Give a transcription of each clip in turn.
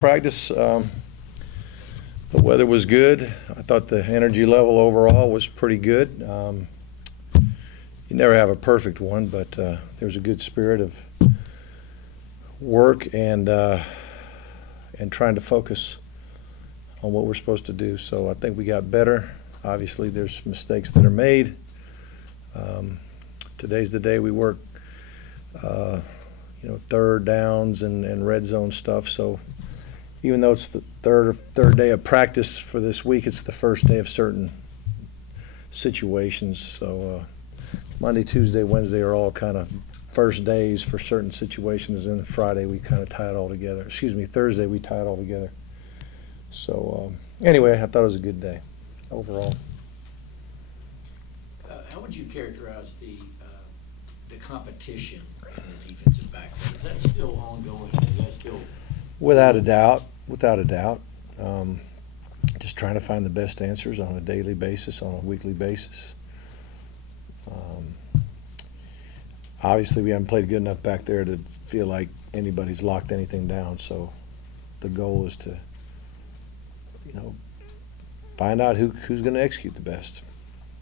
Practice, the weather was good. I thought the energy level overall was pretty good. You never have a perfect one, but there's a good spirit of work and trying to focus on what we're supposed to do. So I think we got better. Obviously, there's mistakes that are made. Today's the day we work, third downs and red zone stuff. So even though it's the third day of practice for this week, it's the first day of certain situations. So Monday, Tuesday, Wednesday are all kind of first days for certain situations, and Friday we kind of tie it all together. Thursday we tie it all together. So anyway, I thought it was a good day overall. How would you characterize the competition in the defensive backfield? Is that still ongoing? Is that still? Without a doubt. Just trying to find the best answers on a daily basis, on a weekly basis. Obviously, we haven't played good enough back there to feel like anybody's locked anything down. So the goal is to, find out who's going to execute the best.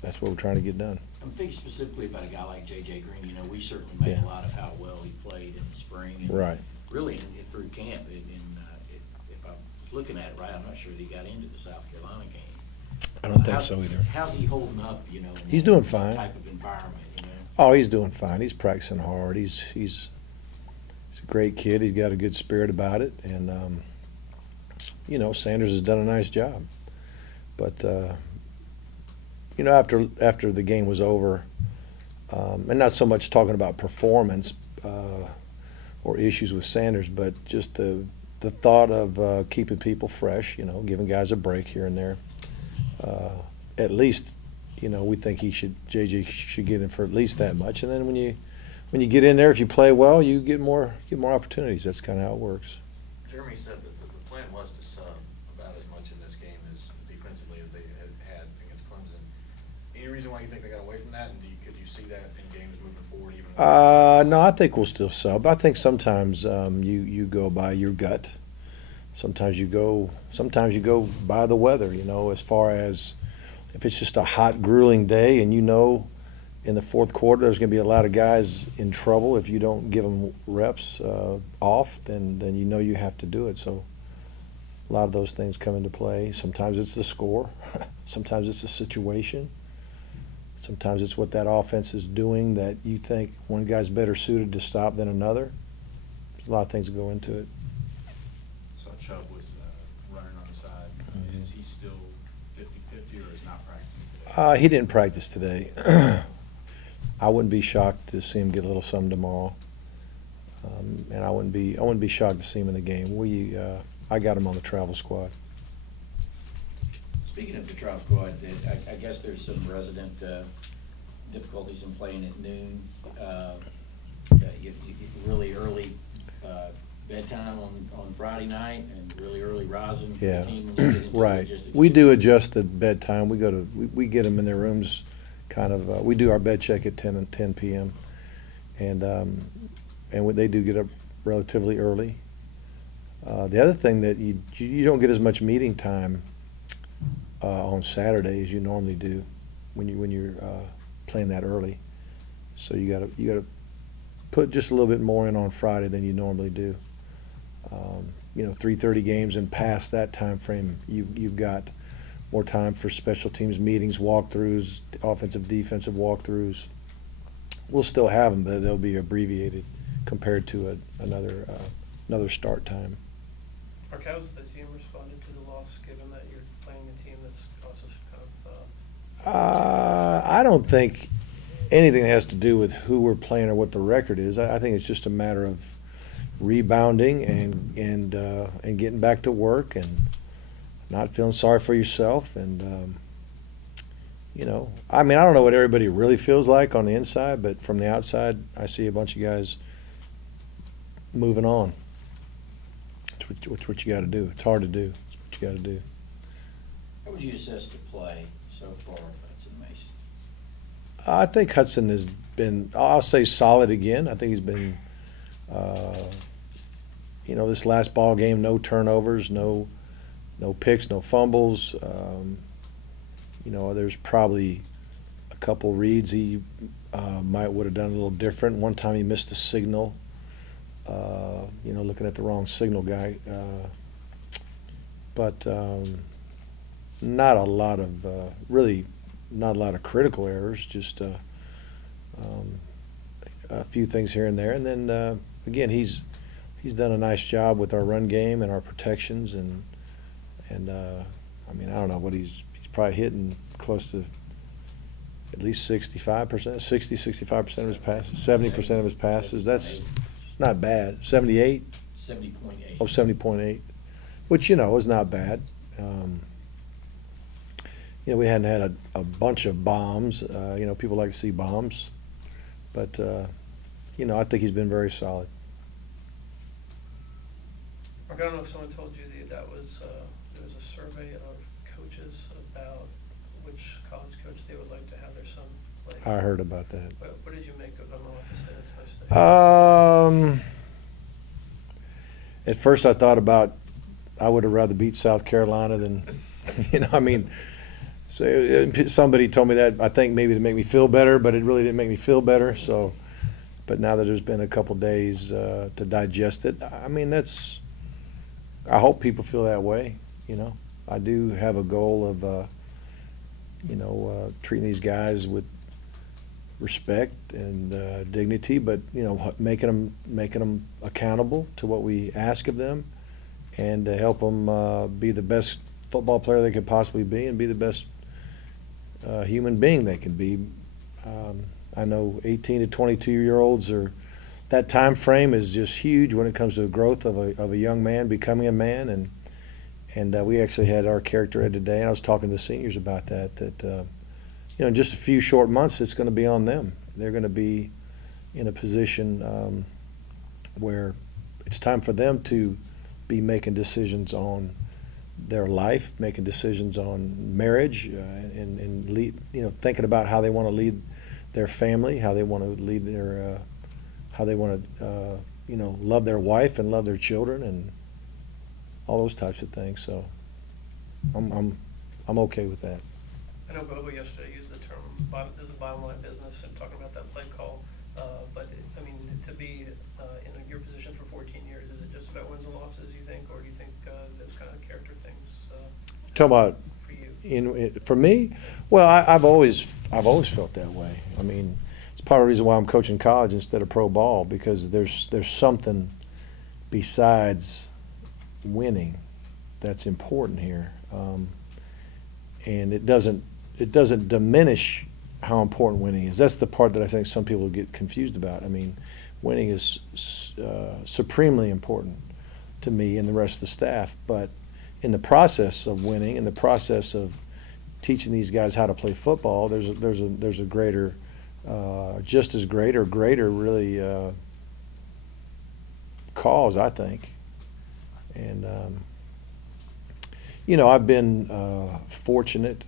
That's what we're trying to get done. I'm thinking specifically about a guy like J.J. Green. We certainly made a lot of how well he played in the spring. And right. Really, through camp. If I was looking at it right, I'm not sure that he got into the South Carolina game. I don't think so either. How's he holding up, in he's doing fine. Type of environment, Oh, he's doing fine. He's practicing hard. He's a great kid. He's got a good spirit about it. And, Sanders has done a nice job. But, after the game was over, and not so much talking about performance or issues with Sanders, but just the thought of keeping people fresh, giving guys a break here and there. At least, we think JJ should get in for at least that much. And then when you get in there, if you play well, you get more opportunities. That's kind of how it works. Jeremy said that the plan was to sub about as much in this game as defensively as they had against Clemson. Any reason why you think they got away from that, and could you see that in games moving forward? No, I think we'll still sub. I think sometimes you go by your gut. Sometimes you go by the weather. As far as if it's just a hot, grueling day, and in the fourth quarter there's going to be a lot of guys in trouble if you don't give them reps off, then you have to do it. So a lot of those things come into play. Sometimes it's the score. Sometimes it's the situation. Sometimes it's what that offense is doing that you think one guy's better suited to stop than another. There's a lot of things that go into it. So Chubb was running on the side. Mm-hmm. Is he still 50-50 or is not practicing today? He didn't practice today. I wouldn't be shocked to see him get a little something tomorrow, and I wouldn't be shocked to see him in the game. I got him on the travel squad. Speaking of the travel squad, I guess there's some resident difficulties in playing at noon. Really early bedtime on Friday night and really early rising. Yeah, right. We do adjust the bedtime. We get them in their rooms. We do our bed check at 10 p.m. and they do get up relatively early. The other thing that you don't get as much meeting time on Saturday as you normally do when you're playing that early. So you gotta put just a little bit more in on Friday than you normally do. 3:30 games and past that time frame, you've got more time for special teams meetings, walkthroughs, offensive, defensive walkthroughs. We'll still have them, but they'll be abbreviated compared to another start time. Mark, how has the team responded to the loss, given that you're playing a team that's also kind of? I don't think anything that has to do with who we're playing or what the record is. I think it's just a matter of rebounding and getting back to work and not feeling sorry for yourself. And I don't know what everybody really feels like on the inside, but from the outside, I see a bunch of guys moving on. It's what you got to do. It's hard to do. It's what you got to do. How would you assess the play so far of Hudson Mason? I think Hudson has been, I'll say, solid again. I think he's been this last ball game, no turnovers, no picks, no fumbles. There's probably a couple reads he might would have done a little different. One time he missed a signal, looking at the wrong signal guy. But not a lot of really not a lot of critical errors, just a few things here and there. And then again, he's done a nice job with our run game and our protections, and I mean, I don't know what he's probably hitting close to at least 65%, 65% of his passes, 70% of his passes. That's it's not bad. 78? 70.8. Oh, 70.8, which, is not bad. We hadn't had a bunch of bombs. People like to see bombs. But, I think he's been very solid. Mark, I don't know if someone told you that was there was a survey of coaches about which college coach they would like to have their son play. I heard about that. What did you make of them? I'll have to say it's nice to hear. At first I thought about I would have rather beat South Carolina than, so somebody told me that, I think maybe to make me feel better, but it really didn't make me feel better. So, but now that there's been a couple days to digest it, I mean, I hope people feel that way. I do have a goal of, treating these guys with respect and dignity, but making them accountable to what we ask of them, and to help them be the best football player they could possibly be, and be the best human being they can be. I know 18 to 22-year-olds that time frame is just huge when it comes to the growth of a young man becoming a man, and we actually had our character ed today, and I was talking to the seniors about that in just a few short months it's going to be on them. They're going to be in a position where it's time for them to be making decisions on their life, making decisions on marriage, and lead, thinking about how they want to lead their family, how they want to lead their how they want to love their wife and love their children, and all those types of things. So I'm okay with that. I know Bobo yesterday used the term there's a bottom line business and talking about that play call, but I mean, to be in your position for 14 years, is it just about wins and losses, you think, or do you think those kind of character things Talking about for you? For me, well, I've always felt that way. I mean, it's part of the reason why I'm coaching college instead of pro ball, because there's something besides winning that's important here, and it doesn't diminish how important winning is. That's the part that I think some people get confused about. I mean, winning is supremely important to me and the rest of the staff, but in the process of winning, in the process of teaching these guys how to play football, there's a greater, just as great or greater, really, cause, I think. And I've been fortunate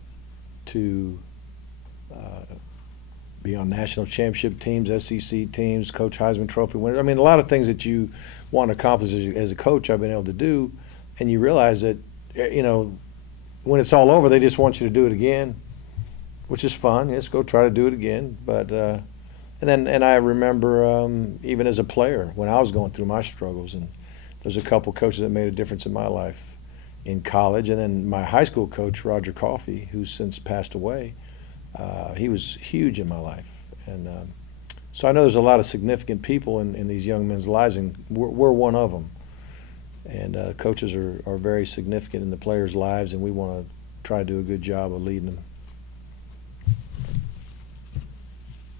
to be on national championship teams, SEC teams, Coach Heisman Trophy winners. I mean, a lot of things that you want to accomplish as a coach, I've been able to do, and you realize that, when it's all over, they just want you to do it again, which is fun. Let's go try to do it again. But and I remember even as a player when I was going through my struggles, and there's a couple coaches that made a difference in my life in college, and then my high school coach, Roger Coffey, who's since passed away. He was huge in my life, and so I know there's a lot of significant people in these young men's lives, and we're one of them. And coaches are very significant in the players' lives, and we want to try to do a good job of leading them.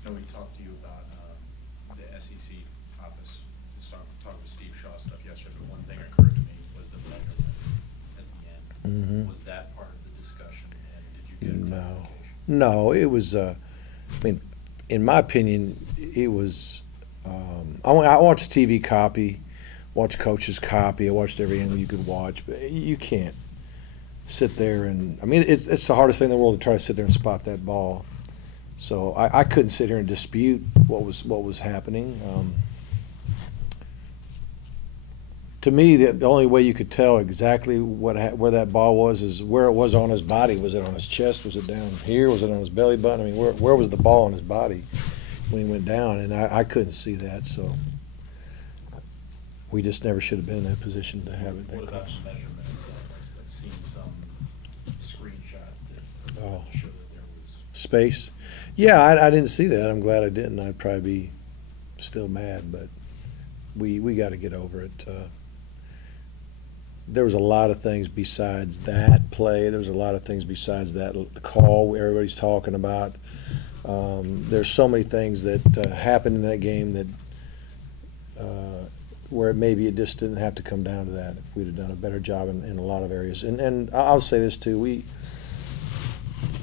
We talked to you about the SEC office, talked with Steve Shaw stuff yesterday, but one thing occurred to me was the measurement at the end. Mm-hmm. Was that part of the discussion, and did you get clarification? No, it was, in my opinion, it was, I watched TV copy, watched coaches copy, I watched every angle you could watch, but you can't sit there and, it's the hardest thing in the world to try to sit there and spot that ball. So I couldn't sit here and dispute what was happening. To me, the only way you could tell exactly where that ball was is where it was on his body. Was it on his chest? Was it down here? Was it on his belly button? I mean, where was the ball on his body when he went down? And I couldn't see that, so we just never should have been in that position to have it that What about close. the measurements? I've seen some screenshots that Oh. show that there was. Space? Yeah, I didn't see that. I'm glad I didn't. I'd probably be still mad, but we got to get over it. There was a lot of things besides that play. There was a lot of things besides that the call everybody's talking about. There's so many things that happened in that game that where maybe it just didn't have to come down to that if we'd have done a better job in a lot of areas. And I'll say this too. We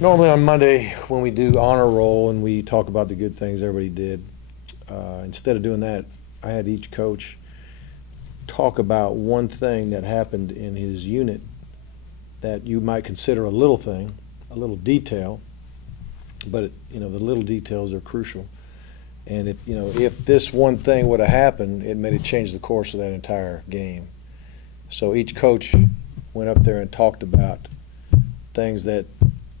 normally on Monday when we do honor roll and we talk about the good things everybody did, instead of doing that, I had each coach talk about one thing that happened in his unit that you might consider a little thing, a little detail, but the little details are crucial. And if this one thing would have happened, it made it change the course of that entire game. So each coach went up there and talked about things that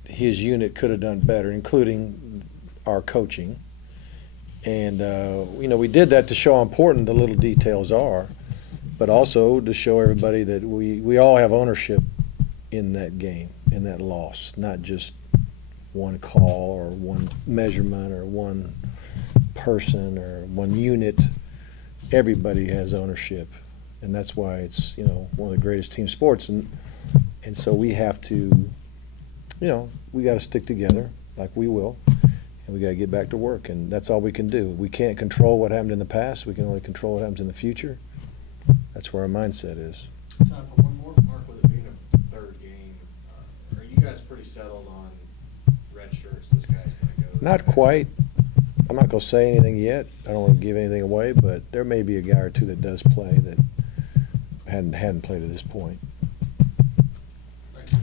his unit could have done better, including our coaching. And we did that to show how important the little details are, but also to show everybody that we all have ownership in that game, in that loss, not just one call or one measurement or one person or one unit. Everybody has ownership, and that's why it's one of the greatest team sports. And so we have to, we got to stick together like we will, and we got to get back to work. And that's all we can do. We can't control what happened in the past. We can only control what happens in the future. That's where our mindset is. Time for one more, Mark, with it being a third game, are you guys pretty settled on red shirts? This guy's going to go. Not quite. I'm not going to say anything yet. I don't want to give anything away, but there may be a guy or two that does play that hadn't played at this point. Thanks.